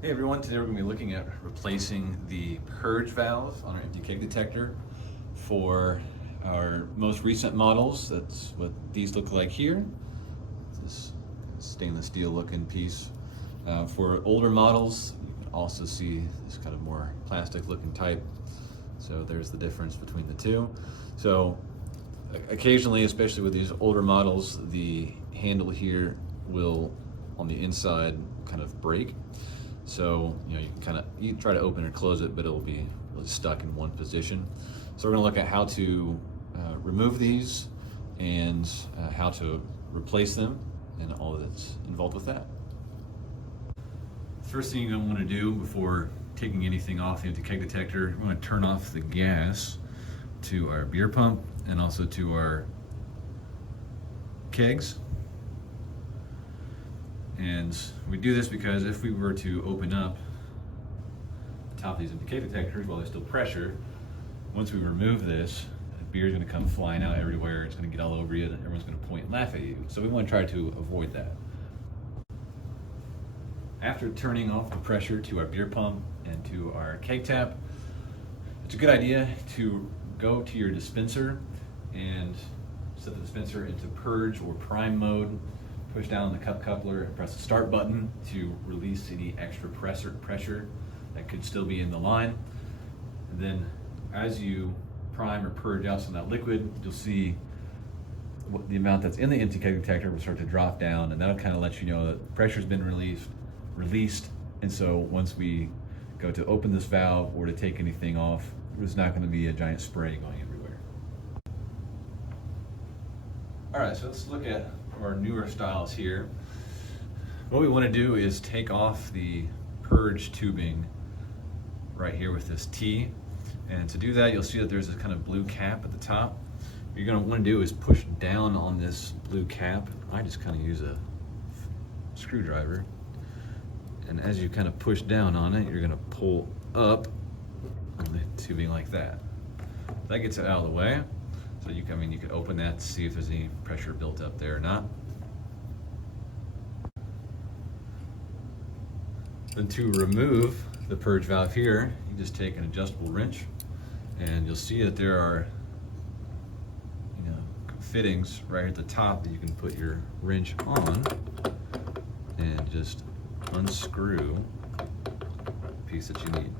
Hey everyone, today we're going to be looking at replacing the purge valve on our empty keg detector for our most recent models. That's what these look like here. This stainless steel looking piece. For older models, you can also see this kind of more plastic looking type. So there's the difference between the two. So occasionally, especially with these older models, the handle here will, on the inside, kind of break. So, you try to open or close it, but it'll be really stuck in one position. So we're gonna look at how to remove these and how to replace them and all that's involved with that. First thing you're gonna wanna do before taking anything off the empty keg detector, we're gonna turn off the gas to our beer pump and also to our kegs. And we do this because if we were to open up the top of these empty keg detectors while there's still pressure, once we remove this, beer is going to come flying out everywhere. It's going to get all over you and everyone's going to point and laugh at you. So we want to try to avoid that. After turning off the pressure to our beer pump and to our keg tap, it's a good idea to go to your dispenser and set the dispenser into purge or prime mode. Push down the cup coupler and press the start button to release any extra pressure that could still be in the line. And then as you prime or purge out some of that liquid, you'll see the amount that's in the empty keg detector will start to drop down, and that'll kind of let you know that pressure's been released. And so once we go to open this valve or to take anything off, there's not going to be a giant spray going everywhere. All right, so let's look at our newer styles here. What we want to do is take off the purge tubing right here with this T, and to do that you'll see that there's this kind of blue cap at the top. What you're going to want to do is push down on this blue cap. I just kind of use a screwdriver, and as you kind of push down on it, you're going to pull up on the tubing like that. That gets it out of the way. So you could open that to see if there's any pressure built up there or not. Then to remove the purge valve here, you just take an adjustable wrench, and you'll see that there are fittings right at the top that you can put your wrench on and just unscrew the piece that you need.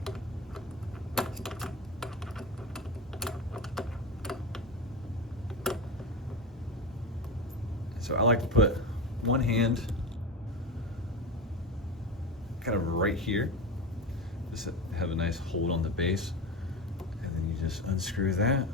So I like to put one hand kind of right here, just have a nice hold on the base, and then you just unscrew that.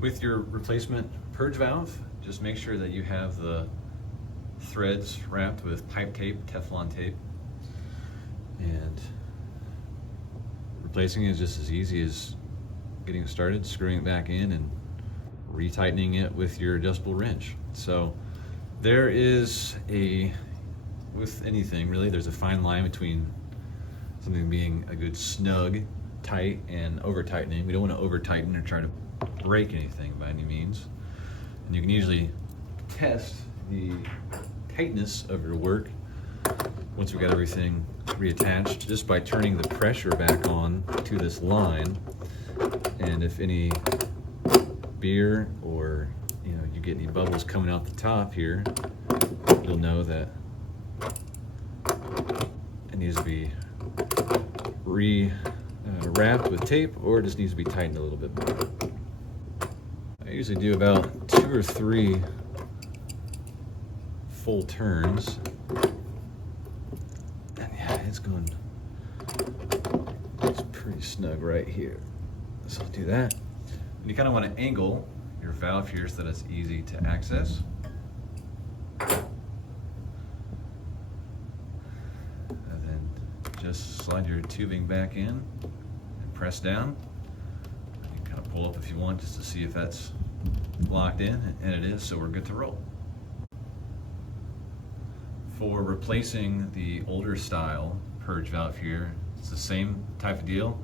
With your replacement purge valve, just make sure that you have the threads wrapped with pipe tape, Teflon tape, and replacing it is just as easy as getting started, screwing it back in and retightening it with your adjustable wrench. So there is with anything really, there's a fine line between something being a good snug, tight, and over tightening. We don't want to over tighten or try to break anything by any means. And you can usually test the tightness of your work once we've got everything reattached just by turning the pressure back on to this line. And if any beer or you get any bubbles coming out the top here, you'll know that it needs to be wrapped with tape, or it just needs to be tightened a little bit more. I usually do about 2 or 3 full turns, and yeah, it's pretty snug right here. So I'll do that. And you kind of want to angle your valve here so that it's easy to access. And then just slide your tubing back in and press down. You can kind of pull up if you want just to see if that's locked in, and it is, so we're good to roll. For replacing the older style purge valve here, it's the same type of deal.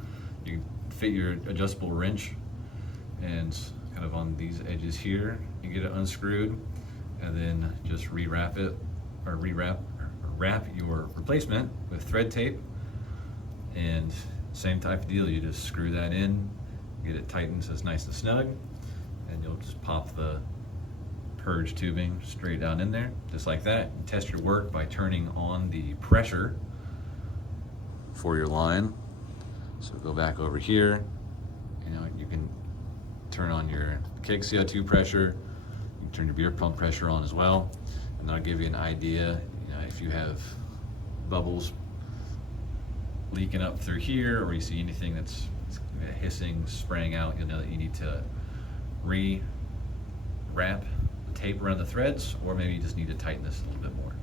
You can fit your adjustable wrench and kind of on these edges here, you get it unscrewed, and then just rewrap it, or wrap your replacement with thread tape, and same type of deal. You just screw that in, get it tightened so it's nice and snug, and you'll just pop the purge tubing straight down in there, just like that. You test your work by turning on the pressure for your line. So go back over here. You can turn on your keg CO2 pressure. You can turn your beer pump pressure on as well, and that'll give you an idea. If you have bubbles leaking up through here, or you see anything that's hissing, spraying out, you'll know that you need to re-wrap the tape around the threads, or maybe you just need to tighten this a little bit more.